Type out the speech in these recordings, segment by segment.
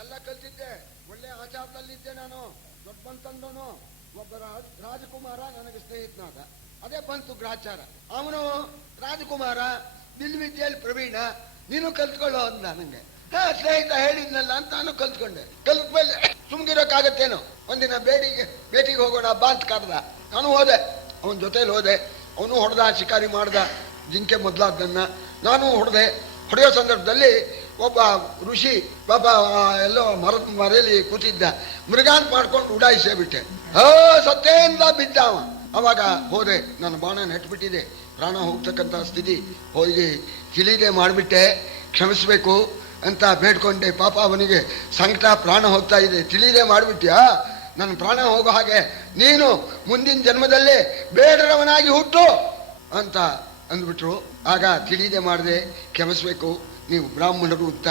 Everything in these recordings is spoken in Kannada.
ಎಲ್ಲ ಕಲ್ತಿದ್ದೆ, ಒಳ್ಳೆ ಆಚಾರದಲ್ಲಿದ್ದೆ. ನಾನು ದೊಡ್ಡ ಬಂತಂದವನು ಒಬ್ಬ ರಾಜಕುಮಾರ ನನಗೆ ಸ್ನೇಹಿತನಾದ. ಅದೇ ಬಂತು ಗ್ರಾಚಾರ. ಅವನು ರಾಜಕುಮಾರ, ಬಿಲ್ವಿದ್ಯೆಯಲ್ಲಿ ಪ್ರವೀಣ, ನೀನು ಕಲ್ತ್ಕೊಳ್ಳೋ ಅಂದ ನನಗೆ. ಸ್ನೇಹಿತ ಹೇಳಿದ್ನಲ್ಲ ಅಂತ ನಾನು ಕಲ್ತ್ಕೊಂಡೆ. ಕಲ್ತ್ಮೇಲೆ ಸುಮ್ಗಿರೋಕ್ಕಾಗತ್ತೇನು? ಒಂದಿನ ಬೇಟಿಗೆ ಹೋಗೋಣ ಬಾ ಅಂತ ಕರೆದ. ನಾನು ಹೋದೆ, ಅವನ ಜೊತೇಲಿ ಹೋದೆ. ಅವನು ಹೊಡೆದ, ಶಿಕಾರಿ ಮಾಡ್ದ, ಜಿಂಕೆ ಮೊದಲಾದ್ದನ್ನ. ನಾನು ಹೊಡೆಯೋ ಸಂದರ್ಭದಲ್ಲಿ ಒಬ್ಬ ಋಷಿ ಪಾಪ ಎಲ್ಲೋ ಮರದ ಮರೆಯಲ್ಲಿ ಕೂತಿದ್ದ. ಮೃಗಾಂತ ಮಾಡ್ಕೊಂಡು ಉಡಾಯಿಸೇ ಬಿಟ್ಟೆ. ಸತ್ತೆಯಿಂದ ಬಿದ್ದ ಅವ. ಅವಾಗ ಹೋದೆ, ನನ್ನ ಬಾಣ ನೆಟ್ಬಿಟ್ಟಿದೆ, ಪ್ರಾಣ ಹೋಗ್ತಕ್ಕಂಥ ಸ್ಥಿತಿ, ಹೋಗಿ ತಿಳಿದೆ ಮಾಡಿಬಿಟ್ಟೆ, ಕ್ಷಮಿಸ್ಬೇಕು ಅಂತ ಬೇಡ್ಕೊಂಡೆ. ಪಾಪ ಅವನಿಗೆ ಸಂಕಟ, ಪ್ರಾಣ ಹೋಗ್ತಾ ಇದೆ, ತಿಳಿದೇ ಮಾಡಿಬಿಟ್ಯಾ, ನನ್ನ ಪ್ರಾಣ ಹೋಗೋ ಹಾಗೆ ನೀನು ಮುಂದಿನ ಜನ್ಮದಲ್ಲೇ ಬೇಡರವನಾಗಿ ಹುಟ್ಟು ಅಂತ ಅಂದ್ಬಿಟ್ರು. ಆಗ ತಿಳಿದೆ ಮಾಡಿದೆ, ಕ್ಷಮಿಸ್ಬೇಕು, ನೀವು ಬ್ರಾಹ್ಮಣರು ಅಂತ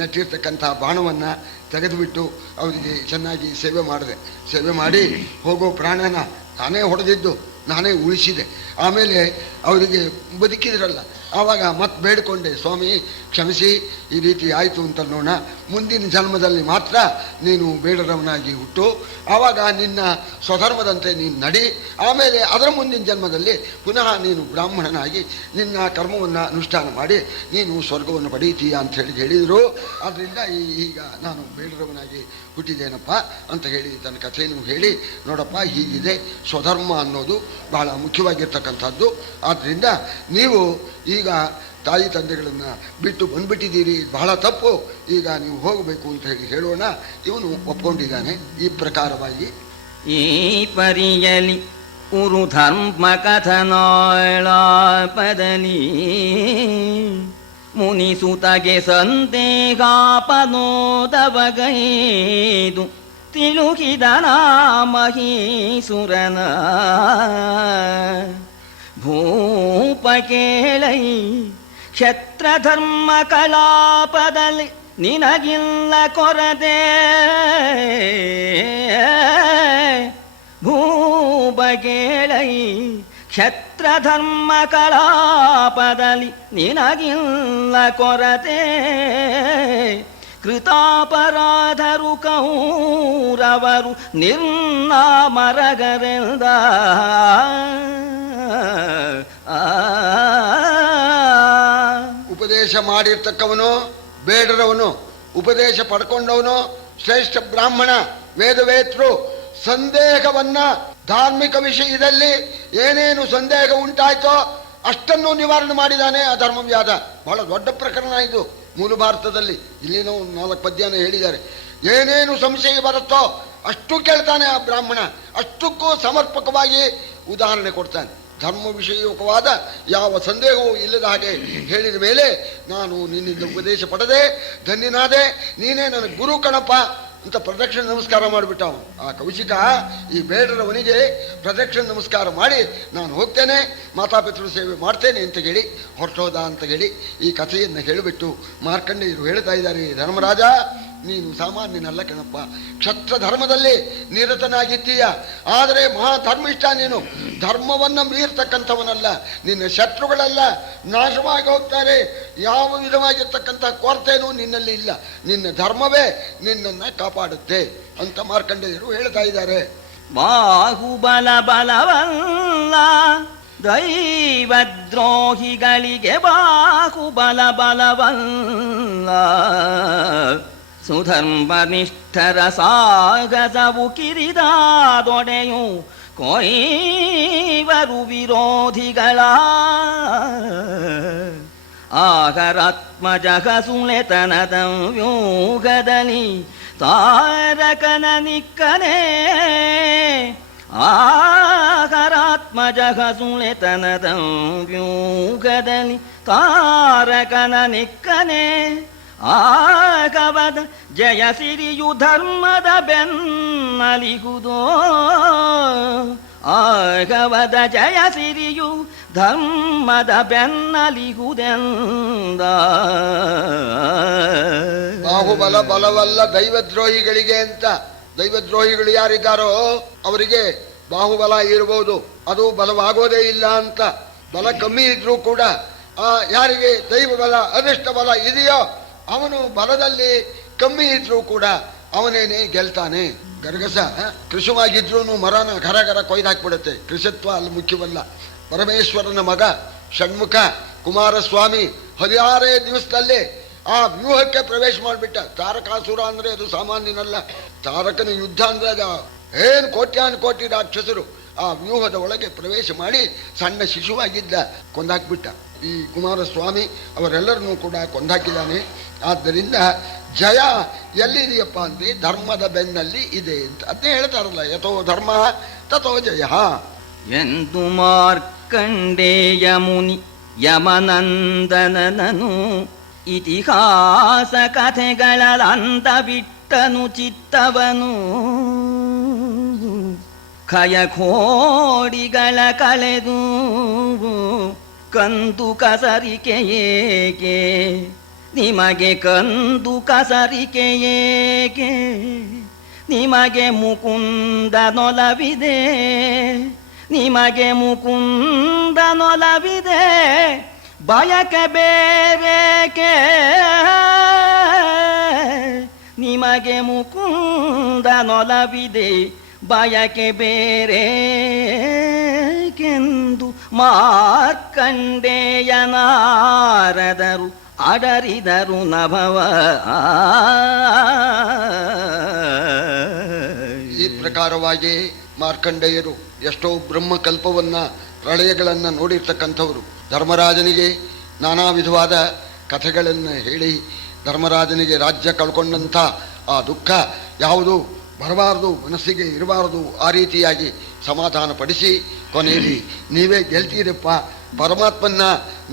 ನಟ್ಟಿರ್ತಕ್ಕಂಥ ಬಾಣವನ್ನ ತೆಗೆದುಬಿಟ್ಟು ಅವರಿಗೆ ಚೆನ್ನಾಗಿ ಸೇವೆ ಮಾಡಿದೆ. ಸೇವೆ ಮಾಡಿ ಹೋಗೋ ಪ್ರಾಣನ ನಾನೇ ಹೊಡೆದಿದ್ದು, ನಾನೇ ಉಳಿಸಿದೆ. ಆಮೇಲೆ ಅವರಿಗೆ ಬದುಕಿದ್ರಲ್ಲ, ಆವಾಗ ಮತ್ತೆ ಬೇಡ್ಕೊಂಡೆ, ಸ್ವಾಮಿ ಕ್ಷಮಿಸಿ, ಈ ರೀತಿ ಆಯಿತು ಅಂತ ನೋಡೋಣ, ಮುಂದಿನ ಜನ್ಮದಲ್ಲಿ ಮಾತ್ರ ನೀನು ಬೇಡರವನಾಗಿ ಹುಟ್ಟು, ಆವಾಗ ನಿನ್ನ ಸ್ವಧರ್ಮದಂತೆ ನೀನು ನಡಿ, ಆಮೇಲೆ ಅದರ ಮುಂದಿನ ಜನ್ಮದಲ್ಲಿ ಪುನಃ ನೀನು ಬ್ರಾಹ್ಮಣನಾಗಿ ನಿನ್ನ ಕರ್ಮವನ್ನು ಅನುಷ್ಠಾನ ಮಾಡಿ ನೀನು ಸ್ವರ್ಗವನ್ನು ಪಡೀತೀಯ ಅಂತ ಹೇಳಿದರು. ಆದ್ದರಿಂದ ಈಗ ನಾನು ಬೇಡರವನಾಗಿ ಹುಟ್ಟಿದ್ದೇನಪ್ಪ ಅಂತ ಹೇಳಿ ತನ್ನ ಕಥೆಯನ್ನು ಹೇಳಿ, ನೋಡಪ್ಪ ಹೀಗಿದೆ, ಸ್ವಧರ್ಮ ಅನ್ನೋದು ಬಹಳ ಮುಖ್ಯವಾಗಿರ್ತಕ್ಕಂಥದ್ದು. ಆದ್ದರಿಂದ ನೀವು ಈಗ ತಾಯಿ ತಂದೆಗಳನ್ನು ಬಿಟ್ಟು ಬಂದ್ಬಿಟ್ಟಿದ್ದೀರಿ, ಬಹಳ ತಪ್ಪು, ಈಗ ನೀವು ಹೋಗಬೇಕು ಅಂತ ಹೇಳೋಣ. ಇವನು ಒಪ್ಕೊಂಡಿದ್ದಾನೆ. ಈ ಪ್ರಕಾರವಾಗಿ ಈ ಪರಿಯಲಿ ಉರು ಧರ್ಮ ಕಥನಾಳಪದಲಿ ಮುನಿಸುತಗೆ ಸಂದೇಹಾಪನೋದವಗೈದು ತಿಳುಕಿದನ ಮಹೀಸುರನ ಭೂಪ ಕೇಳೈ ಕ್ಷತ್ರಧರ್ಮ ಕಲಾಪದಲ್ಲಿ ನಿನಗಿಲ್ಲ ಕೊರತೆ. ಭೂಪ ಕೇಳೈ ಕ್ಷತ್ರಧರ್ಮ ಕಲಾಪದಲ್ಲಿ ನಿನಗಿಲ್ಲ ಕೊರತೆ. ಕೃತಾಪರಾಧರು ಕೌರವರು ನಿರ್ನಾಮರಗರೆಂದ ಉಪದೇಶ ಮಾಡಿರ್ತಕ್ಕವನು, ಬೇಡರವನು, ಉಪದೇಶ ಪಡ್ಕೊಂಡವನು, ಶ್ರೇಷ್ಠ ಬ್ರಾಹ್ಮಣ, ವೇದವೇತ್ರು ಸಂದೇಹವನ್ನ, ಧಾರ್ಮಿಕ ವಿಷಯದಲ್ಲಿ ಏನೇನು ಸಂದೇಹ ಉಂಟಾಯ್ತೋ ಅಷ್ಟನ್ನು ನಿವಾರಣೆ ಮಾಡಿದ್ದಾನೆ ಆ ಧರ್ಮವ್ಯಾಧ. ಬಹಳ ದೊಡ್ಡ ಪ್ರಕರಣ ಇದು ಮೂಲ ಭಾರತದಲ್ಲಿ. ಇಲ್ಲಿನೋ 4 ಪದ್ಯನ ಹೇಳಿದ್ದಾರೆ. ಏನೇನು ಸಂಶಯ ಬರುತ್ತೋ ಅಷ್ಟು ಕೇಳ್ತಾನೆ ಆ ಬ್ರಾಹ್ಮಣ, ಅಷ್ಟಕ್ಕೂ ಸಮರ್ಪಕವಾಗಿ ಉದಾಹರಣೆ ಕೊಡ್ತಾನೆ. ಧರ್ಮ ವಿಷಯಕವಾದ ಯಾವ ಸಂದೇಹವೂ ಇಲ್ಲದ ಹಾಗೆ ಹೇಳಿದ ಮೇಲೆ ನಾನು ನಿನ್ನಿಂದ ಉಪದೇಶ ಪಡೆದೆ, ಧನ್ಯನಾದೆ, ನೀನೇ ನನ್ನ ಗುರು ಕಣಪ್ಪ ಅಂತ ಪ್ರದಕ್ಷಿಣೆ ನಮಸ್ಕಾರ ಮಾಡಿಬಿಟ್ಟ ಅವನು. ಆ ಕೌಶಿಕ ಈ ಬೇಡರವನಿಗೆ ಪ್ರದಕ್ಷಿಣೆ ನಮಸ್ಕಾರ ಮಾಡಿ ನಾನು ಹೋಗ್ತೇನೆ, ಮಾತಾಪಿತೃ ಸೇವೆ ಮಾಡ್ತೇನೆ ಅಂತ ಹೇಳಿ ಹೊರಟೋದ ಅಂತ ಹೇಳಿ ಈ ಕಥೆಯನ್ನು ಹೇಳಿಬಿಟ್ಟು ಮಾರ್ಕಂಡೇಯರು ಹೇಳ್ತಾ ಇದ್ದಾರೆ, ಧರ್ಮರಾಜ ನೀನು ಸಾಮಾನ್ಯನಲ್ಲ ಕಣಪ್ಪ, ಕ್ಷತ್ರ ಧರ್ಮದಲ್ಲಿ ನಿರತನಾಗಿದ್ದೀಯ, ಆದರೆ ಮಹಾಧರ್ಮಿಷ್ಠ ನೀನು, ಧರ್ಮವನ್ನು ಮೀರ್ತಕ್ಕಂಥವನಲ್ಲ, ನಿನ್ನ ಶತ್ರುಗಳೆಲ್ಲ ನಾಶವಾಗಿ ಹೋಗ್ತಾರೆ, ಯಾವ ವಿಧವಾಗಿರ್ತಕ್ಕಂಥ ಕೊರತೆನೂ ನಿನ್ನಲ್ಲಿ ಇಲ್ಲ, ನಿನ್ನ ಧರ್ಮವೇ ನಿನ್ನನ್ನು ಕಾಪಾಡುತ್ತೆ ಅಂತ ಮಾರ್ಕಂಡೇಯರು ಹೇಳ್ತಾ ಇದ್ದಾರೆ. ಬಾಹುಬಲ ಬಲವಲ್ಲ ದೈವದ್ರೋಹಿಗಳಿಗೆ, ಬಾಹುಬಲ ಬಲವಲ್ಲ ಸುಧರ್ಮನಿಷ್ಠರ ಸಾಗಸವು ಕಿರಿದಾದೊಡೆಯು ಕೊಯ್ವರು ವಿರೋಧಿಗಳ. ಆಗರಾತ್ಮಜ ಸುಳೆತನದ ವ್ಯೂಹದಲ್ಲಿ ತಾರಕನ ನಿಕ್ಕನೆ, ಆಗರಾತ್ಮಜ ಸುಳೆತನದ ವ್ಯೂಹದಲ್ಲಿ ತಾರಕನ ನಿಕ್ಕನೆ. ಆಗವದ ಜಯ ಸಿರಿಯು ಧರ್ಮದ ಬೆನ್ನಲಿಗುದೋ, ಆಗವದ ಜಯ ಸಿರಿಯು ಧರ್ಮದ ಬೆನ್ನಲಿಗುದೆಂದ. ಬಾಹುಬಲ ಬಲವಲ್ಲ ದೈವದ್ರೋಹಿಗಳಿಗೆ ಅಂತ. ದೈವದ್ರೋಹಿಗಳು ಯಾರಿದ್ದಾರೋ ಅವರಿಗೆ ಬಾಹುಬಲ ಇರಬಹುದು, ಅದು ಬಲವಾಗೋದೇ ಇಲ್ಲ ಅಂತ. ಬಲ ಕಮ್ಮಿ ಇದ್ರೂ ಕೂಡ ಯಾರಿಗೆ ದೈವ ಬಲ, ಅದೃಷ್ಟ ಬಲ ಇದೆಯೋ ಅವನು ಬಲದಲ್ಲಿ ಕಮ್ಮಿ ಇದ್ರೂ ಕೂಡ ಅವನೇನೆ ಗೆಲ್ತಾನೆ. ಗರಗಸ ಕೃಷವಾಗಿದ್ರೂ ಮರನ ಗರ ಕೊಯ್ದಾಕ್ಬಿಡುತ್ತೆ. ಕೃಷತ್ವ ಅಲ್ಲಿ ಮುಖ್ಯವಲ್ಲ. ಪರಮೇಶ್ವರನ ಮಗ ಷಣ್ಮುಖ ಕುಮಾರಸ್ವಾಮಿ 16 ದಿವಸದಲ್ಲೇ ಆ ವ್ಯೂಹಕ್ಕೆ ಪ್ರವೇಶ ಮಾಡಿಬಿಟ್ಟ. ತಾರಕಾಸುರ ಅಂದ್ರೆ ಅದು ಸಾಮಾನ್ಯನಲ್ಲ. ತಾರಕನ ಯುದ್ಧ ಅಂದ್ರೆ ಅದು ಏನು ಕೋಟಿ ರಾಕ್ಷಸರು ಆ ವ್ಯೂಹದ ಒಳಗೆ ಪ್ರವೇಶ ಮಾಡಿ ಸಣ್ಣ ಶಿಶುವಾಗಿದ್ದ ಕೊಂದಾಕ್ಬಿಟ್ಟ. ಈ ಕುಮಾರಸ್ವಾಮಿ ಅವರೆಲ್ಲರನ್ನೂ ಕೂಡ ಕೊಂದಾಕಿದ್ದಾನೆ. ಆದ್ದರಿಂದ ಜಯ ಎಲ್ಲಿದೆಯಪ್ಪ ಅಂದ್ರೆ ಧರ್ಮದ ಬೆನ್ನಲ್ಲಿ ಇದೆ ಅಂತ ಅದನ್ನೇ ಹೇಳ್ತಾರಲ್ಲ, ಯಥೋ ಧರ್ಮ ತಥೋ ಜಯ ಎಂದು ಮಾರ್ಕಂಡೇಯ ಮುನಿ ಯಮನಂದನನು ಇತಿಹಾಸ ಕಥೆಗಳಂತ ಬಿಟ್ಟನು ಚಿತ್ತವನು. ಖಯಖೋಡಿಗಳ ಕಳೆದು ಕಂದು ಕಸರಿಕೆ ಏಕೆ ನಿಮಗೆ, ಕಂದು ಕಸರಿಕೆ ಏಕೆ ನಿಮಗೆ ಮುಕುಂದನೊಲವಿದೆ, ನಿಮಗೆ ಮುಕುಂದನೊಲವಿದೆ ಬಯಕೆ ಬೇರೇಕೆ, ನಿಮಗೆ ಮುಕುಂದನೊಲವಿದೆ ಬಯಕೆ ಬೇರೇಕೆಂದು ಮಾರ್ಕಂಡೇಯ ನಾರದರು ಅಡರಿದರು ನಭವ. ಈ ಪ್ರಕಾರವಾಗಿ ಮಾರ್ಕಂಡೇಯರು ಎಷ್ಟೋ ಬ್ರಹ್ಮಕಲ್ಪವನ್ನ ಪ್ರಳಯಗಳನ್ನ ನೋಡಿರ್ತಕ್ಕಂಥವರು. ಧರ್ಮರಾಜನಿಗೆ ನಾನಾ ವಿಧವಾದ ಕಥೆಗಳನ್ನು ಹೇಳಿ ಧರ್ಮರಾಜನಿಗೆ ರಾಜ್ಯ ಕಳ್ಕೊಂಡಂಥ ಆ ದುಃಖ ಯಾವುದು ಬರಬಾರದು, ಮನಸ್ಸಿಗೆ ಇರಬಾರದು, ಆ ರೀತಿಯಾಗಿ ಸಮಾಧಾನ ಪಡಿಸಿ ಕೊನೆಯಲ್ಲಿ ನೀವೇ ಗೆಲ್ತೀರಪ್ಪ, ಪರಮಾತ್ಮನ್ನ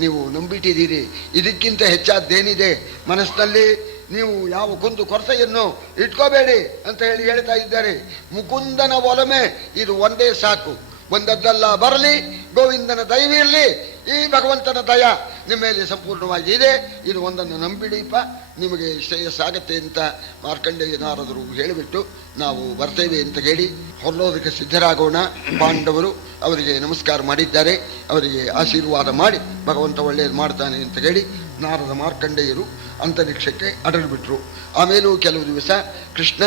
ನೀವು ನಂಬಿಟ್ಟಿದ್ದೀರಿ, ಇದಕ್ಕಿಂತ ಹೆಚ್ಚಾದ್ದೇನಿದೆ ಮನಸ್ಸಿನಲ್ಲಿ, ನೀವು ಯಾವ ಕುಂದು ಕೊರತೆಯನ್ನು ಇಟ್ಕೋಬೇಡಿ ಅಂತ ಹೇಳ್ತಾ ಇದ್ದಾರೆ. ಮುಕುಂದನ ಒಲಮೆ ಇದು ಒಂದೇ ಸಾಕು, ಒಂದದ್ದಲ್ಲ ಬರಲಿ, ಗೋವಿಂದನ ದಯವಿರಲಿ, ಈ ಭಗವಂತನ ದಯ ನಿಮ್ಮ ಮೇಲೆ ಸಂಪೂರ್ಣವಾಗಿ ಇದೆ, ಇದು ಒಂದನ್ನು ನಂಬಿಡಿಪ, ನಿಮಗೆ ಶ್ರೇಯಸ್ಸಾಗತ್ತೆ ಅಂತ ಮಾರ್ಕಂಡೇಯ ನಾರದರು ಹೇಳಿಬಿಟ್ಟು ನಾವು ಬರ್ತೇವೆ ಅಂತ ಹೇಳಿ ಹೊರಡೋದಕ್ಕೆ ಸಿದ್ಧರಾಗೋಣ. ಪಾಂಡವರು ಅವರಿಗೆ ನಮಸ್ಕಾರ ಮಾಡಿದ್ದಾರೆ, ಅವರಿಗೆ ಆಶೀರ್ವಾದ ಮಾಡಿ ಭಗವಂತ ಒಳ್ಳೆಯದು ಮಾಡ್ತಾನೆ ಅಂತ ಹೇಳಿ ನಾರದ ಮಾರ್ಕಂಡೇಯರು ಅಂತರಿಕ್ಷಕ್ಕೆ ಅಡರಿಬಿಟ್ರು. ಆಮೇಲೂ ಕೆಲವು ದಿವಸ ಕೃಷ್ಣ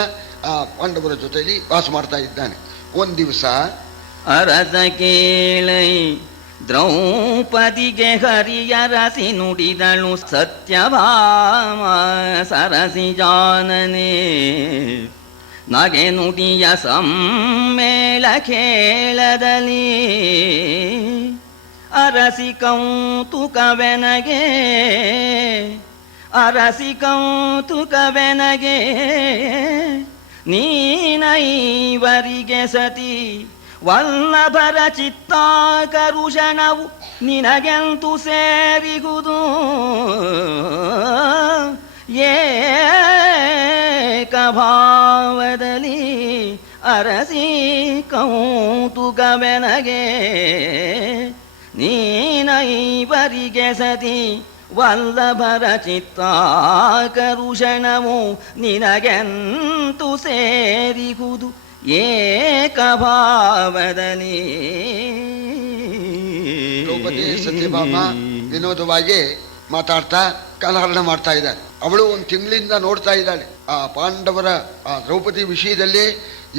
ಆ ಪಾಂಡವರ ಜೊತೆಯಲ್ಲಿ ವಾಸ ಮಾಡ್ತಾ ಇದ್ದಾನೆ. ಒಂದು ದಿವಸ ಅರಸ ಕೇಳೈ ದ್ರೌಪದಿಗೆ ಹರಿಯರಸಿ ನುಡಿದಳು ಸತ್ಯಭಾಮ ಸರಸಿ ಜಾನನೆ, ನಗೆ ನುಡಿಯ ಸಮ್ಮೇಳ ಖೇಳದಲ್ಲಿ ಅರಸಿ ಕೌತುಕವೆನಗೆ, ಅರಸಿ ಕೌತುಕವೆನಗೆ ನೀನೈವರಿಗೆ ಸತಿ ವಲ್ಲಭರ ಚಿತ್ತಾಕರುಷಣವು ನಿನಗೆಂತು ಸೇರಿಗುದು, ಏಕಭಾವದಲ್ಲಿ ಅರಸಿ ಕೌತುಕವೆನಗೆ ನೀನೈವರಿಗೆ ಸತಿ ವಲ್ಲಭರ ಚಿತ್ತಾಕರುಷಣವು ನಿನಗೆಂತು ಸೇರಿಗುದು, ಏಕಭಾವದಲ್ಲಿ. ದ್ರೌಪದಿ ಸತ್ಯಭಾಮ ವಿನೋದವಾಗಿ ಮಾತಾಡ್ತಾ ಕಾಲಹರಣ ಮಾಡ್ತಾ ಇದ್ದಾಳೆ. ಅವಳು ಒಂದು ತಿಂಗಳಿಂದ ನೋಡ್ತಾ ಇದ್ದಾಳೆ ಆ ಪಾಂಡವರ ಆ ದ್ರೌಪದಿ ವಿಷಯದಲ್ಲಿ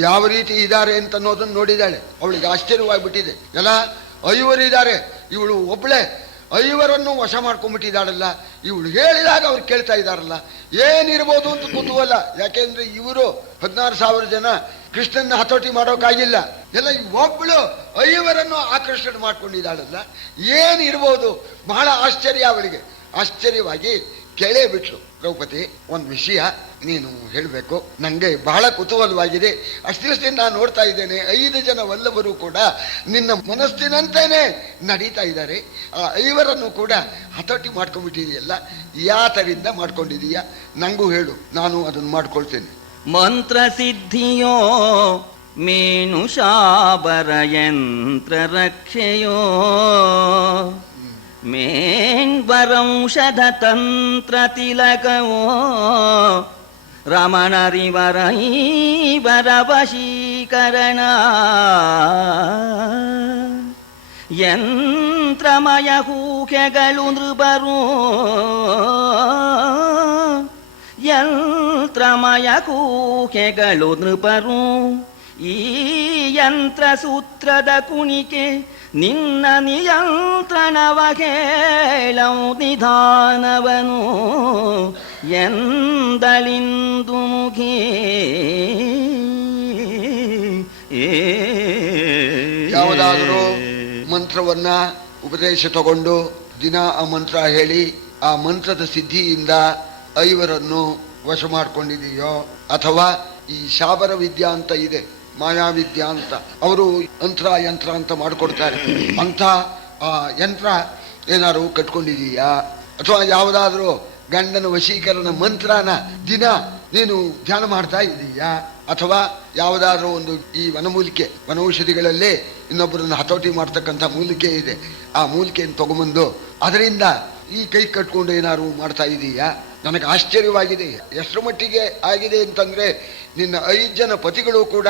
ಯಾವ ರೀತಿ ಇದ್ದಾರೆ ಅಂತ ಅನ್ನೋದನ್ನು ನೋಡಿದ್ದಾಳೆ. ಅವಳಿಗೆ ಆಶ್ಚರ್ಯವಾಗಿಬಿಟ್ಟಿದೆ. ಎಲ್ಲ 5 ಇದ್ದಾರೆ, ಇವಳು ಒಬ್ಬಳೆ 5 ವಶ ಮಾಡ್ಕೊಂಡ್ಬಿಟ್ಟಿದ್ದಾಳಲ್ಲ, ಇವಳು ಹೇಳಿದಾಗ ಅವ್ರು ಕೇಳ್ತಾ ಇದ್ದಾರಲ್ಲ, ಏನಿರ್ಬೋದು ಅಂತ ಕುತೂಹಲ. ಯಾಕೆಂದ್ರೆ ಇವರು 16,000 ಜನ ಕೃಷ್ಣನ ಹತೋಟಿ ಮಾಡೋಕ್ಕಾಗಿಲ್ಲ, ಎಲ್ಲ ಒಬ್ಬಳು 5 ಆಕರ್ಷಣೆ ಮಾಡ್ಕೊಂಡಿದ್ದಾಳಲ್ಲ, ಏನಿರ್ಬೋದು, ಬಹಳ ಆಶ್ಚರ್ಯ ಅವಳಿಗೆ. ಆಶ್ಚರ್ಯವಾಗಿ ಕೇಳೇ ಬಿಟ್ಲು, ದ್ರೌಪದಿ ಒಂದು ವಿಷಯ ನೀನು ಹೇಳಬೇಕು, ನನಗೆ ಬಹಳ ಕುತೂಹಲವಾಗಿದೆ. ಅಷ್ಟು ದಿವಸದಿಂದ ನಾನು ನೋಡ್ತಾ ಇದ್ದೇನೆ 5 ಜನ ವಲ್ಲಭರು ಕೂಡ ನಿನ್ನ ಮನಸ್ಸಿನಂತೆಯೇ ನಡೀತಾ ಇದ್ದಾರೆ, ಆ 5 ಕೂಡ ಹತೋಟಿ ಮಾಡ್ಕೊಂಡ್ಬಿಟ್ಟಿದೆಯಲ್ಲ, ಯಾತರಿಂದ ಮಾಡ್ಕೊಂಡಿದೀಯ ನಂಗೂ ಹೇಳು, ನಾನು ಅದನ್ನು ಮಾಡ್ಕೊಳ್ತೇನೆ. ಮಂತ್ರ ಸಿದ್ಧಿಯೋ ಮೇನು ಶಾಬರ ಯಂತ್ರ ರಕ್ಷೆಯೋ ಮೇನ್ವರಂಶಧ ತಂತ್ರ ತಿಲಕವೋ ರಮಣರಿವರ ಈವರ ವಶೀಕರಣ ಯಂತ್ರಮಯ ಹೂಕೆಗಳು ನೃಬರು ಮಂತ್ರಮಯ ಕೂಕೆಗಳು ನೃಪರು ಈ ಯಂತ್ರ ಸೂತ್ರದ ಕುಣಿಕೆ ನಿನ್ನ ನಿಯಂತ್ರಣವ ಕೇಳಂ ನಿಧಾನವನು ಎಂದಳಿಂದು ಮುಖಿ ಯಾವುದಾದರೂ ಮಂತ್ರವನ್ನ ಉಪದೇಶ ತಗೊಂಡು ದಿನ ಆ ಮಂತ್ರ ಹೇಳಿ ಆ ಮಂತ್ರದ ಸಿದ್ಧಿಯಿಂದ ಐವರನ್ನು ವಶ ಮಾಡ್ಕೊಂಡಿದೆಯೋ, ಅಥವಾ ಈ ಶಾಬರ ವಿದ್ಯಾ ಅಂತ ಇದೆ, ಮಾಯಾವಿದ್ಯಾ ಅಂತ, ಅವರು ಯಂತ್ರ ಅಂತ ಮಾಡಿಕೊಡ್ತಾರೆ, ಅಂತ ಆ ಯಂತ್ರ ಏನಾದ್ರು ಕಟ್ಕೊಂಡಿದೀಯಾ? ಅಥವಾ ಯಾವುದಾದ್ರೂ ಗಂಡನ ವಶೀಕರಣ ಮಂತ್ರನ ದಿನ ನೀನು ಧ್ಯಾನ ಮಾಡ್ತಾ ಇದೀಯಾ? ಅಥವಾ ಯಾವುದಾದ್ರೂ ಒಂದು ಈ ವನಮೂಲಿಕೆ ವನೌಷಧಿಗಳಲ್ಲೇ ಇನ್ನೊಬ್ಬರನ್ನು ಹತೋಟಿ ಮಾಡ್ತಕ್ಕಂಥ ಮೂಲಿಕೆ ಇದೆ, ಆ ಮೂಲಿಕೆಯನ್ನು ತಗೊಂಬಂದು ಅದರಿಂದ ಈ ಕೈ ಕಟ್ಕೊಂಡು ಏನಾದ್ರು ಮಾಡ್ತಾ ಇದೀಯಾ? ನನಗೆ ಆಶ್ಚರ್ಯವಾಗಿದೆ. ಎಷ್ಟರ ಮಟ್ಟಿಗೆ ಆಗಿದೆ ಅಂತಂದ್ರೆ, ನಿನ್ನ 5 ಜನ ಪತಿಗಳು ಕೂಡ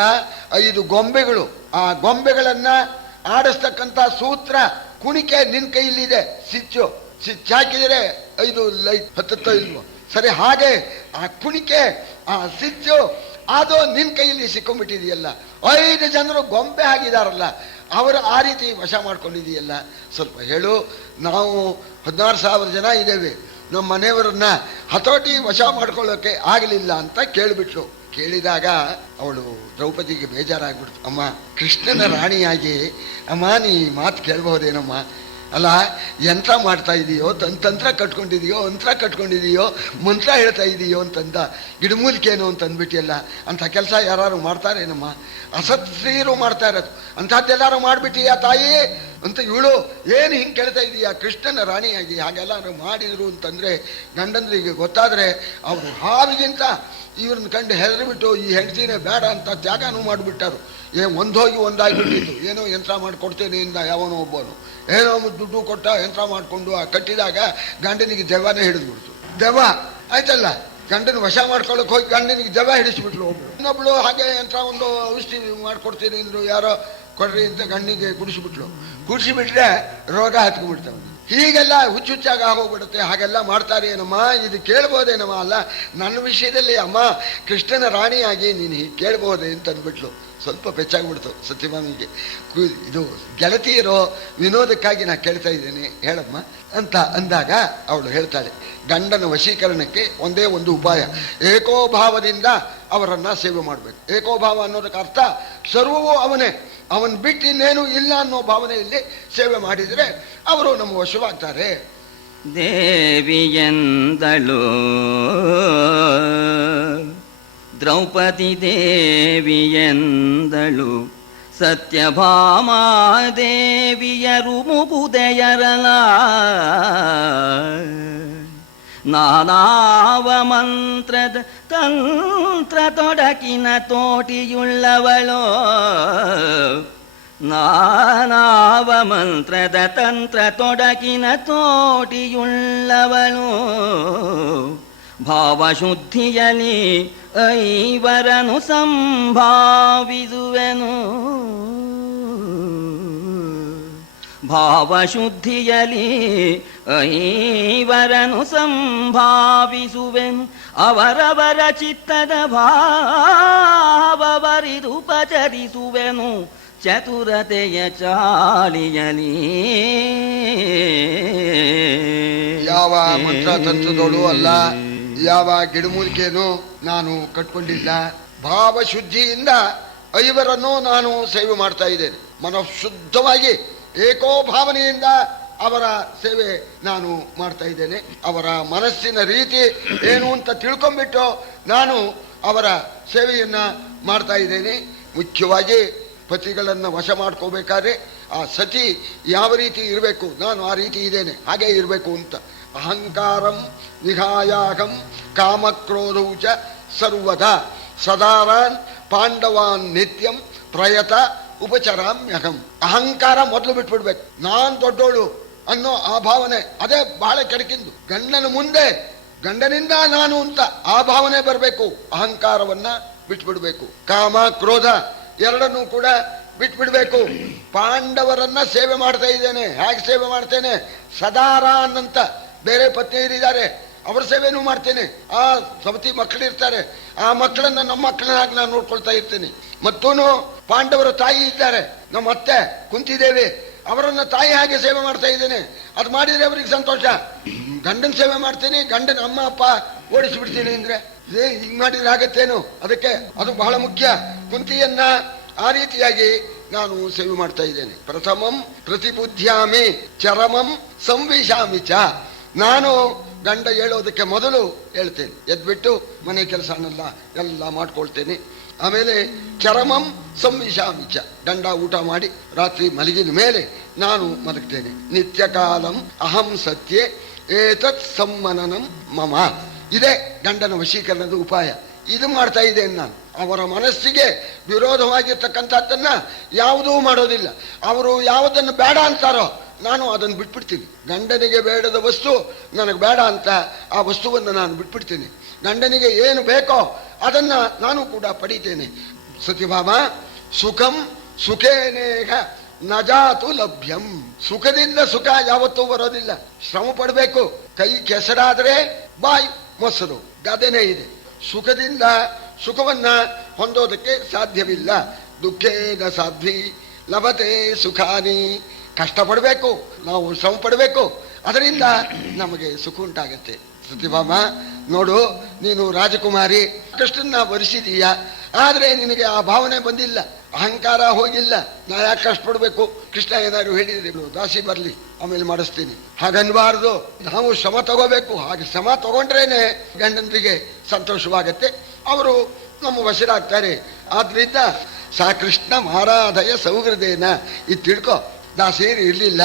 5 ಗೊಂಬೆಗಳು, ಆ ಗೊಂಬೆಗಳನ್ನ ಆಡಿಸ್ತಕ್ಕಂಥ ಸೂತ್ರ ಕುಣಿಕೆ ನಿನ್ ಕೈಲಿದೆ. ಸ್ವಿಚ್ ಹಾಕಿದರೆ 5 ಲೈಟ್ ಹತ್ತುತ್ತೋ ಇಲ್ವೋ, ಸರಿ ಹಾಗೆ ಆ ಕುಣಿಕೆ ಆ ಸ್ವಿಚ್ಚು ಅದು ನಿನ್ ಕೈಯಲ್ಲಿ ಸಿಕ್ಕೊಂಡ್ಬಿಟ್ಟಿದೆಯಲ್ಲ. 5 ಜನರು ಗೊಂಬೆ ಆಗಿದಾರಲ್ಲ, ಅವರು ಆ ರೀತಿ ವಶ ಮಾಡ್ಕೊಂಡಿದೆಯಲ್ಲ. ಸ್ವಲ್ಪ ಹೇಳು. ನಾವು 16,000 ಜನ ಇದ್ದೇವೆ, ನಮ್ಮ ಮನೆಯವರನ್ನ ಹತೋಟಿ ವಶ ಮಾಡ್ಕೊಳ್ಳೋಕೆ ಆಗಲಿಲ್ಲ ಅಂತ ಕೇಳಿಬಿಟ್ಲು. ಕೇಳಿದಾಗ ಅವಳು ದ್ರೌಪದಿಗೆ ಬೇಜಾರಾಗ್ಬಿಡ್ತು. ಅಮ್ಮ, ಕೃಷ್ಣನ ರಾಣಿಯಾಗಿ ಅಮ್ಮ ನೀ ಮಾತು ಕೇಳಬಹುದೇನಮ್ಮ? ಅಲ್ಲ, ಯಂತ್ರ ಮಾಡ್ತಾ ಇದೀಯೋ, ತಂತ್ರ ಕಟ್ಕೊಂಡಿದೀಯೋ, ಕಟ್ಕೊಂಡಿದೀಯೋ, ಮಂತ್ರ ಹೇಳ್ತಾ ಇದೀಯೋ ಅಂತಂದ, ಗಿಡಮೂಲಿಕೆನೋ ಅಂತ ಅಂದ್ಬಿಟ್ಟಿಯಲ್ಲ. ಅಂಥ ಕೆಲಸ ಯಾರು ಮಾಡ್ತಾರೇನಮ್ಮ? ಅಸತ್ ಸ್ತ್ರೀಯರು ಮಾಡ್ತಾ ಇರೋದು, ಅಂಥದ್ದೆಲ್ಲಾರು ಮಾಡ್ಬಿಟ್ಟಿಯಾ ತಾಯಿ ಅಂತ ಇವಳು ಏನು ಹಿಂಗೆ ಕೇಳ್ತಾ ಇದೀಯಾ? ಕೃಷ್ಣನ ರಾಣಿಯಾಗಿ ಹಾಗೆಲ್ಲ ಮಾಡಿದ್ರು ಅಂತಂದ್ರೆ ಗಂಡಂದ್ರಿಗೆ ಗೊತ್ತಾದ್ರೆ ಅವರು ಹಾವಿಗಿಂತ ಇವ್ರನ್ನ ಕಂಡು ಹೆದರಿಬಿಟ್ಟು ಈ ಹೆಂಡತಿನೇ ಬೇಡ ಅಂತ ತ್ಯಾಗನೂ ಮಾಡಿಬಿಟ್ಟಾರು. ಒಂದೋಗಿ ಒಂದಾಗಿಬಿಟ್ಟಿತ್ತು. ಏನೋ ಯಂತ್ರ ಮಾಡಿಕೊಡ್ತೇನೆ ಇಂದ ಯಾವನೋ ಒಬ್ಬನು ಏನೋ ದುಡ್ಡು ಕೊಟ್ಟ ಯಂತ್ರ ಮಾಡಿಕೊಂಡು ಕಟ್ಟಿದಾಗ ಗಂಡನಿಗೆ ದೆವ್ವನೇ ಹಿಡಿದ್ಬಿಡ್ತು. ದೆವ್ವ ಆಯ್ತಲ್ಲ, ಗಂಡನ ವಶ ಮಾಡ್ಕೊಳ್ಳೋಕೆ ಹೋಗಿ ಗಂಡನಿಗೆ ದೆವ್ವ ಹಿಡಿಸ್ಬಿಟ್ಲು ಒಬ್ಳು. ಇನ್ನೊಬ್ಳು ಹಾಗೆ ಯಂತ್ರ ಒಂದು ಔಷಧಿ ಮಾಡ್ಕೊಡ್ತೀನಿ ಅಂದ್ರು, ಯಾರೋ ಕೊಡ್ರಿ ಅಂತ ಗಂಡಿಗೆ ಕುಡಿಸಿಬಿಟ್ರೆ ರೋಗ ಹತ್ಕೊಂಡ್ಬಿಡ್ತಾವೆ. ಹೀಗೆಲ್ಲ ಹುಚ್ಚುಚ್ಚಾಗಿ ಆಗೋಗ್ಬಿಡುತ್ತೆ. ಹಾಗೆಲ್ಲ ಮಾಡ್ತಾರೆ ಏನಮ್ಮ? ಇದು ಕೇಳ್ಬೋದೇನಮ್ಮ? ಅಲ್ಲ, ನನ್ನ ವಿಷಯದಲ್ಲಿ ಅಮ್ಮ ಕೃಷ್ಣನ ರಾಣಿಯಾಗಿ ನೀನು ಹೀಗೆ ಕೇಳ್ಬೋದೆ ಅಂತ ಅಂದ್ಬಿಟ್ಲು. ಸ್ವಲ್ಪ ಪೆಚ್ಚಾಗ್ಬಿಡ್ತು ಸತ್ಯಭಾಮಿಗೆ. ಇದು ಗೆಳತಿಯರೋ ವಿನೋದಕ್ಕಾಗಿ ನಾ ಕೇಳ್ತಾ ಇದ್ದೇನೆ ಹೇಳಮ್ಮ ಅಂತ ಅಂದಾಗ ಅವಳು ಹೇಳ್ತಾಳೆ, ಗಂಡನ ವಶೀಕರಣಕ್ಕೆ ಒಂದೇ ಒಂದು ಉಪಾಯ, ಏಕೋಭಾವದಿಂದ ಅವರನ್ನ ಸೇವೆ ಮಾಡಬೇಕು. ಏಕೋಭಾವ ಅನ್ನೋದಕ್ಕೆ ಅರ್ಥ ಸರ್ವವೂ ಅವನೇ, ಅವನ್ ಬಿಟ್ಟು ಇನ್ನೇನು ಇಲ್ಲ ಅನ್ನೋ ಭಾವನೆಯಲ್ಲಿ ಸೇವೆ ಮಾಡಿದರೆ ಅವರು ನಮ್ಮ ವಶವಾಗ್ತಾರೆ. ದೇವಿಯಂದಳು ದ್ರೌಪದಿ, ದೇವಿಯಂದಳು ಸತ್ಯಭಾಮಾದೇವಿಯರು ಮುಗುದೆಯರಲ ನಾನಾವ ಮಂತ್ರದ ತಂತ್ರ ತೊಡಕಿನ ತೋಟಿಯುಳ್ಳವಳೋ, ನಾನಾವ ಮಂತ್ರದ ತಂತ್ರ ತೊಡಕಿನ ತೋಟಿಯುಳ್ಳವಳು ಭಾವಶುದ್ಧಿಯಲಿ ಐವರನು ಸಂಭಾವಿಸುವೆನು, ಭಾವಶುದ್ಧಿಯಲಿ ಐವರನು ಸಂಭಾವಿಸುವೆನು, ಅವರವರ ಚಿತ್ತದ ಭಾವವರಿದುಪಚರಿಸುವೆನು ಚತುರತೆಯ ಚಾಲಿಯಲಿ. ಯಾವ ಮಂತ್ರ ತಂತ್ರದೋಳು ಅಲ್ಲ, ಯಾವ ಗಿಡಮೂಲಿಕೆಯನ್ನು ನಾನು ಕಟ್ಕೊಂಡಿಲ್ಲ. ಭಾವಶುದ್ಧಿಯಿಂದ ಐವರನ್ನು ನಾನು ಸೇವೆ ಮಾಡ್ತಾ ಇದ್ದೇನೆ. ಮನಃಶುದ್ಧವಾಗಿ ಏಕೋಭಾವನೆಯಿಂದ ಅವರ ಸೇವೆ ನಾನು ಮಾಡ್ತಾ ಇದ್ದೇನೆ. ಅವರ ಮನಸ್ಸಿನ ರೀತಿ ಏನು ಅಂತ ತಿಳ್ಕೊಂಡ್ಬಿಟ್ಟು ನಾನು ಅವರ ಸೇವೆಯನ್ನ ಮಾಡ್ತಾ ಇದ್ದೇನೆ. ಮುಖ್ಯವಾಗಿ ಪತಿಗಳನ್ನು ವಶ ಮಾಡ್ಕೋಬೇಕಾದ್ರೆ ಆ ಸತಿ ಯಾವ ರೀತಿ ಇರಬೇಕು, ನಾನು ಆ ರೀತಿ ಇದ್ದೇನೆ ಹಾಗೆ ಇರಬೇಕು ಅಂತ. ಅಹಂಕಾರಂ ವಿಹಾಯಾಹಂ ಕಾಮಕ್ರೋಧೌ ಚ ಸರ್ವದಾ ಸದಾರಾನ್ ಪಾಂಡವಾನ್ ನಿತ್ಯಂ ಪ್ರಯತ ಉಪಚರಾಮ್ಯಹಂ. ಅಹಂಕಾರ ಮೊದಲು ಬಿಟ್ಬಿಡ್ಬೇಕು. ನಾನ್ ದೊಡ್ಡೋಳು ಅನ್ನೋ ಆ ಭಾವನೆ ಅದೇ ಬಹಳ ಕೆಡಕಿಂದು. ಗಂಡನ ಮುಂದೆ ಗಂಡನಿಂದ ನಾನು ಅಂತ ಆ ಭಾವನೆ ಬರಬೇಕು. ಅಹಂಕಾರವನ್ನ ಬಿಟ್ಬಿಡ್ಬೇಕು. ಕಾಮ ಕ್ರೋಧ ಎರಡನ್ನೂ ಕೂಡ ಬಿಟ್ಬಿಡ್ಬೇಕು. ಪಾಂಡವರನ್ನ ಸೇವೆ ಮಾಡ್ತಾ ಇದ್ದೇನೆ. ಹೇಗೆ ಸೇವೆ ಮಾಡ್ತೇನೆ? ಸದಾರಾನ್ ಅಂತ ಬೇರೆ ಪತ್ನಿಯರಿದ್ದಾರೆ, ಅವ್ರ ಸೇವೆನೂ ಮಾಡ್ತೇನೆ. ಆ ಸವತಿ ಮಕ್ಕಳಿರ್ತಾರೆ, ಆ ಮಕ್ಕಳನ್ನ ನಮ್ಮ ಮಕ್ಕಳನ್ನಾಗಿ ನಾನು ನೋಡ್ಕೊಳ್ತಾ ಇರ್ತೇನೆ. ಮತ್ತೂನು ಪಾಂಡವರ ತಾಯಿ ಇದ್ದಾರೆ, ನಮ್ಮ ಅತ್ತೆ ಕುಂತಿದೇವಿ, ಅವರನ್ನ ತಾಯಿ ಹಾಗೆ ಸೇವೆ ಮಾಡ್ತಾ ಇದ್ದೇನೆ. ಅದು ಮಾಡಿದ್ರೆ ಅವ್ರಿಗೆ ಸಂತೋಷ. ಗಂಡನ ಸೇವೆ ಮಾಡ್ತೇನೆ, ಗಂಡನ ಅಮ್ಮ ಅಪ್ಪ ಓಡಿಸಿಬಿಡ್ತೀನಿ ಅಂದ್ರೆ ಹಿಂಗ್ ಮಾಡಿದ್ರೆ ಆಗತ್ತೇನು? ಅದಕ್ಕೆ ಅದು ಬಹಳ ಮುಖ್ಯ. ಕುಂತಿಯನ್ನ ಆ ರೀತಿಯಾಗಿ ನಾನು ಸೇವೆ ಮಾಡ್ತಾ ಇದ್ದೇನೆ. ಪ್ರಥಮಂ ಪ್ರತಿಬುದ್ಧ್ಯಾಮಿ ಚರಮಂ ಸಂವಿಶಾಮಿ ಚ. ನಾನು ಗಂಡ ಹೇಳೋದಕ್ಕೆ ಮೊದಲು ಹೇಳ್ತೇನೆ, ಎದ್ಬಿಟ್ಟು ಮನೆ ಕೆಲಸನೆಲ್ಲ ಎಲ್ಲ ಮಾಡ್ಕೊಳ್ತೇನೆ. ಆಮೇಲೆ ಚರಮಂ ಸಂವಿಶಾಮಿ ಚ, ಗಂಡ ಊಟ ಮಾಡಿ ರಾತ್ರಿ ಮಲಗಿದ ಮೇಲೆ ನಾನು ಮಲಗ್ತೇನೆ. ನಿತ್ಯ ಕಾಲಂ ಅಹಂ ಸತ್ಯೆ ಏತತ್ ಸಮ್ಮನನಂ ಮಮ. ಇದೇ ಗಂಡನ ವಶೀಕರಣದ ಉಪಾಯ. ಇದು ಮಾಡ್ತಾ ಇದ್ದೇನೆ ನಾನು. ಅವರ ಮನಸ್ಸಿಗೆ ವಿರೋಧವಾಗಿರ್ತಕ್ಕಂಥದ್ದನ್ನ ಯಾವುದೂ ಮಾಡೋದಿಲ್ಲ. ಅವರು ಯಾವುದನ್ನು ಬೇಡ ಅಂತಾರೋ ನಾನು ಅದನ್ನು ಬಿಟ್ಬಿಡ್ತೀನಿ. ಗಂಡನಿಗೆ ಬೇಡದ ವಸ್ತು ನನಗೆ ಬೇಡ ಅಂತ ಆ ವಸ್ತುವನ್ನು ನಾನು ಬಿಟ್ಬಿಡ್ತೀನಿ. ಗಂಡನಿಗೆ ಏನು ಬೇಕೋ ಅದನ್ನ ನಾನು ಕೂಡ ಪಡಿತೇನೆ. ಸತಿಭಾಮ ಸುಖಂ ಸುಖೇನೇಹ ನಜಾತು ಲಭ್ಯಂ. ಸುಖದಿಂದ ಸುಖ ಯಾವತ್ತೂ ಬರೋದಿಲ್ಲ, ಶ್ರಮ ಪಡಬೇಕು. ಕೈ ಕೆಸರಾದ್ರೆ ಬಾಯಿ ಮೊಸರು, ಗಾದೆನೇ ಇದೆ. ಸುಖದಿಂದ ಸುಖವನ್ನ ಹೊಂದೋದಕ್ಕೆ ಸಾಧ್ಯವಿಲ್ಲ. ದುಃಖೇನ ಸಾಧ್ವಿ ಲಭತೆ ಸುಖಾನಿ. ಕಷ್ಟಪಡಬೇಕು, ನಾವು ಶ್ರಮ ಪಡಬೇಕು, ಅದರಿಂದ ನಮಗೆ ಸುಖ ಉಂಟಾಗತ್ತೆ. ಸತ್ಯಭಾಮ ನೋಡು, ನೀನು ರಾಜಕುಮಾರಿ, ಕೃಷ್ಣನ್ನ ವರಿಸಿದೀಯ, ಆದ್ರೆ ನಿನಗೆ ಆ ಭಾವನೆ ಬಂದಿಲ್ಲ, ಅಹಂಕಾರ ಹೋಗಿಲ್ಲ. ನಾ ಯಾಕೆ ಕಷ್ಟಪಡ್ಬೇಕು? ಕೃಷ್ಣ ಏನಾದ್ರು ಹೇಳಿದ್ರೆ ದಾಸಿ ಬರ್ಲಿ ಆಮೇಲೆ ಮಾಡಿಸ್ತೀನಿ, ಹಾಗನ್ಬಾರ್ದು. ನಾವು ಶ್ರಮ ತಗೋಬೇಕು. ಹಾಗೆ ಶ್ರಮ ತಗೊಂಡ್ರೇನೆ ಗಂಡಂದ್ರಿಗೆ ಸಂತೋಷವಾಗತ್ತೆ, ಅವರು ನಮ್ಮ ವಶರಾಗ್ತಾರೆ. ಆದ್ರಿಂದ ಸಾ ಕೃಷ್ಣ ಮಾರಾಧಯ ಸೌಹೃದೇನ. ಇದು ತಿಳ್ಕೊ. ದಾಸೀರು ಇರ್ಲಿಲ್ಲ,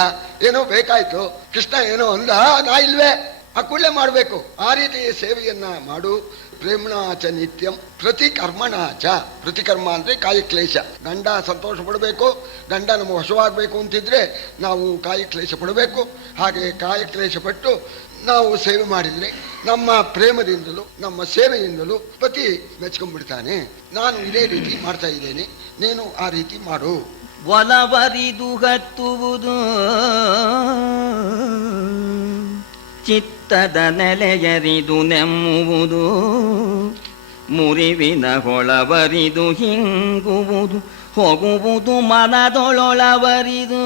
ಏನೋ ಬೇಕಾಯ್ತು, ಕೃಷ್ಣ ಏನೋ ಅಂದ, ನಾ ಇಲ್ವೇ, ಆ ಕೂಡಲೇ ಮಾಡಬೇಕು. ಆ ರೀತಿ ಸೇವೆಯನ್ನ ಮಾಡು. ಪ್ರೇಮ್ಣಾಚ ನಿತ್ಯಂ ಪ್ರತಿಕರ್ಮಣಾಚ. ಪ್ರತಿಕರ್ಮ ಅಂದ್ರೆ ಕಾಯಕ್ಲೇಶ. ಗಂಡ ಸಂತೋಷ ಪಡಬೇಕು, ಗಂಡ ನಮ್ಮ ವಶವಾಗಬೇಕು ಅಂತಿದ್ರೆ ನಾವು ಕಾಯಕ್ಲೇಶ ಪಡಬೇಕು. ಹಾಗೆ ಕಾಯಕ್ಲೇಶ ಪಟ್ಟು ನಾವು ಸೇವೆ ಮಾಡಿದ್ರೆ ನಮ್ಮ ಪ್ರೇಮದಿಂದಲೂ ನಮ್ಮ ಸೇವೆಯಿಂದಲೂ ಪತಿ ಮೆಚ್ಕೊಂಡ್ಬಿಡ್ತಾನೆ. ನಾನು ಇದೇ ರೀತಿ ಮಾಡ್ತಾ ಇದ್ದೇನೆ, ನೀನು ಆ ರೀತಿ ಮಾಡು. ಒಲವರಿದು ಹತ್ತುವುದು ಚಿತ್ತದ ನೆಲೆಯರಿದು ನೆಮ್ಮುವುದು, ಮುರಿವಿನ ಹೊಳವರಿದು ಹಿಂಗುವುದು, ಹೋಗುವುದು ಮನದೊಳೊಳವರಿದು,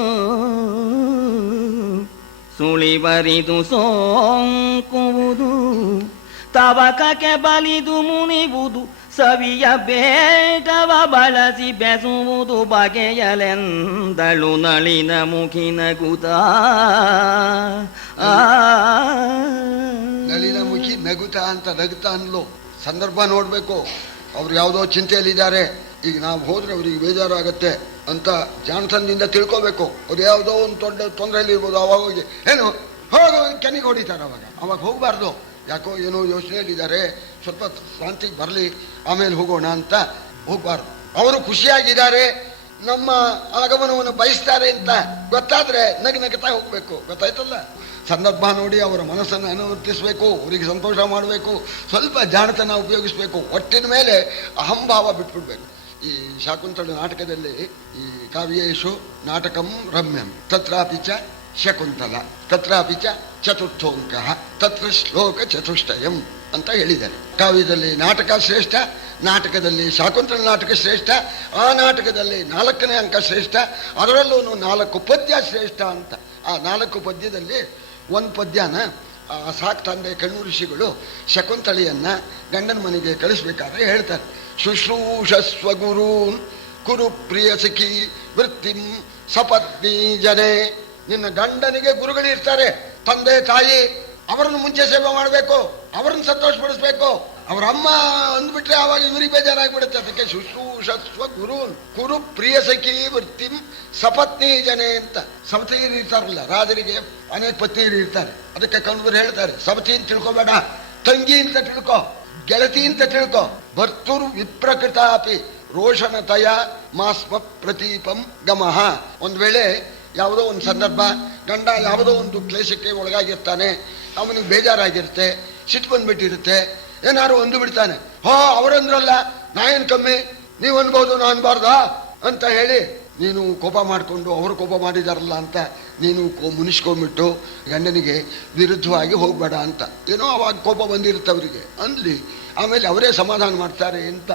ಸುಳಿವರಿದು ಸೋಂಕುವುದು, ತವಕಕ್ಕೆ ಬಲಿದು ಮುನಿವುದು, ಸವಿಯ ಬೇಟವ ಬಳಸಿ ಬೆಸುವುದು, ಬಗೆಯಲೆಂದಳು ನಳಿನ ಮುಖಿನ ಗುತ. ನಳಿನ ಮುಖಿ ನಗುತ್ತಾ ಅಂತ ನಗುತ್ತಾ ಅನ್ಲು. ಸಂದರ್ಭ ನೋಡ್ಬೇಕು. ಅವ್ರು ಯಾವುದೋ ಚಿಂತೆಯಲ್ಲಿದ್ದಾರೆ, ಈಗ ನಾವು ಹೋದ್ರೆ ಅವ್ರಿಗೆ ಬೇಜಾರಾಗತ್ತೆ ಅಂತ ಜಾಣತನದಿಂದ ತಿಳ್ಕೋಬೇಕು. ಅವ್ರು ಯಾವುದೋ ಒಂದು ತೊಂದರೆಯಲ್ಲಿ ಇರ್ಬೋದು. ಅವಾಗ ಹೋಗಿ ಏನು ಹೋಗೋ ಕೆನಿಗೆ ಹೊಡಿತಾರೆ. ಅವಾಗ ಹೋಗ್ಬಾರ್ದು. ಯಾಕೋ ಏನೋ ಯೋಚನೆಯಲ್ಲಿದ್ದಾರೆ, ಸ್ವಲ್ಪ ಶಾಂತಿಗೆ ಬರಲಿ ಆಮೇಲೆ ಹೋಗೋಣ ಅಂತ ಹೋಗ್ಬಾರ್ದು. ಅವರು ಖುಷಿಯಾಗಿದ್ದಾರೆ, ನಮ್ಮ ಆಗಮನವನ್ನು ಬಯಸ್ತಾರೆ ಅಂತ ಗೊತ್ತಾದ್ರೆ ನಗುತ್ತಾ ಹೋಗ್ಬೇಕು. ಗೊತ್ತಾಯ್ತಲ್ಲ? ಸಂದರ್ಭ ನೋಡಿ ಅವರ ಮನಸ್ಸನ್ನು ಅನುವರ್ತಿಸಬೇಕು, ಅವರಿಗೆ ಸಂತೋಷ ಮಾಡಬೇಕು, ಸ್ವಲ್ಪ ಜಾಣತನ ಉಪಯೋಗಿಸ್ಬೇಕು. ಒಟ್ಟಿನ ಮೇಲೆ ಅಹಂಭಾವ ಬಿಟ್ಬಿಡ್ಬೇಕು. ಈ ಶಾಕುಂತಳ ನಾಟಕದಲ್ಲಿ ಈ ಕಾವ್ಯೇಶು ನಾಟಕಂ ರಮ್ಯಂ ತತ್ರಾಪಿ ಚ ಶಕುಂತಲ ತತ್ರಾಪಿ ಚ ಚತುರ್ಥೋಂಕ ತತ್ರ ಶ್ಲೋಕ ಚತುಷ್ಟಯಂ ಅಂತ ಹೇಳಿದ್ದಾರೆ. ಕಾವ್ಯದಲ್ಲಿ ನಾಟಕ ಶ್ರೇಷ್ಠ, ನಾಟಕದಲ್ಲಿ ಶಾಕುಂತಳ ನಾಟಕ ಶ್ರೇಷ್ಠ, ಆ ನಾಟಕದಲ್ಲಿ 4ನೇ ಅಂಕ ಶ್ರೇಷ್ಠ, ಅದರಲ್ಲೂ 4 ಪದ್ಯ ಶ್ರೇಷ್ಠ ಅಂತ. ಆ 4 ಪದ್ಯದಲ್ಲಿ ಒಂದು ಪದ್ಯನ ಸಾಕ್ ತಂದೆ ಕಣ್ಣು ಋಷಿಗಳು ಶಕುಂತಳೆಯನ್ನ ಗಂಡನ ಮನೆಗೆ ಕಳಿಸ್ಬೇಕಾದ್ರೆ ಹೇಳ್ತಾರೆ, ಶುಶ್ರೂಷಸ್ವ ಗುರೂನ್ ಕುರು ಪ್ರಿಯ ಸಖಿ ವೃತ್ತಿಂ ಸಪತ್ನಿ ಜನೆ. ನಿನ್ನ ಗಂಡನಿಗೆ ಗುರುಗಳಿರ್ತಾರೆ, ತಂದೆ ತಾಯಿ, ಅವರನ್ನು ಮುಂಚೆ ಸೇವೆ ಮಾಡಬೇಕು, ಅವರನ್ನು ಸಂತೋಷಪಡಿಸ್ಬೇಕು. ಅವ್ರ ಅಮ್ಮ ಅಂದ್ಬಿಟ್ರೆ ಆವಾಗ ಇವರಿಗೆ ಬೇಜಾರಾಗ್ಬಿಡುತ್ತೆ. ಅದಕ್ಕೆ ಶುಶ್ರೂಷಸ್ವ ಗುರೂನ್ ಕುರು ಪ್ರಿಯ ಸಖಿ ವೃತ್ತಿಂ ಸಪತ್ನಿ ಜನೆ ಅಂತ. ಸವತಿಯರು ಇರ್ತಾರಲ್ಲ, ರಾಜರಿಗೆ ಅನೇಕ ಪತ್ನಿಯರು ಇರ್ತಾರೆ. ಅದಕ್ಕೆ ಕನ್ನಡರು ಹೇಳ್ತಾರೆ, ಸವತಿ ಅಂತ ತಿಳ್ಕೊಬೇಡ, ತಂಗಿ ಅಂತ ತಿಳ್ಕೊ, ಗೆಳತಿ ಅಂತ ತಿಳ್ಕೊ. ಭರ್ತುರ್ ವಿಪ್ರಕೃತಾಪಿ ರೋಷಣತಯ ಮಾಸ್ಮ ಪ್ರತೀಪಂ ಗಮಃ. ಒಂದ್ ವೇಳೆ ಯಾವುದೋ ಒಂದು ಸಂದರ್ಭ, ಗಂಡ ಯಾವುದೋ ಒಂದು ಕ್ಲೇಶಕ್ಕೆ ಒಳಗಾಗಿರ್ತಾನೆ, ಅವನಿಗೆ ಬೇಜಾರಾಗಿರುತ್ತೆ, ಸಿಟ್ಟು ಬಂದ್ಬಿಟ್ಟಿರುತ್ತೆ, ಏನಾರು ಒಂದು ಬಿಡ್ತಾನೆ, ಹೋ ಅವರಂದ್ರಲ್ಲ ನಾ ಏನು ಕಮ್ಮಿ, ನೀವು ಅನ್ಬೋದು ನಾ ಅನ್ಬಾರ್ದಾ ಅಂತ ಹೇಳಿ ನೀನು ಕೋಪ ಮಾಡಿಕೊಂಡು ಅವರು ಕೋಪ ಮಾಡಿದಾರಲ್ಲ ಅಂತ ನೀನು ಮುನಿಸ್ಕೊಂಡ್ಬಿಟ್ಟು ಗಂಡನಿಗೆ ವಿರುದ್ಧವಾಗಿ ಹೋಗಬೇಡ ಅಂತ. ಏನೋ ಅವಾಗ ಕೋಪ ಬಂದಿರುತ್ತೆ ಅವರಿಗೆ, ಅಂದ್ಲಿ ಆಮೇಲೆ ಅವರೇ ಸಮಾಧಾನ ಮಾಡ್ತಾರೆ ಅಂತ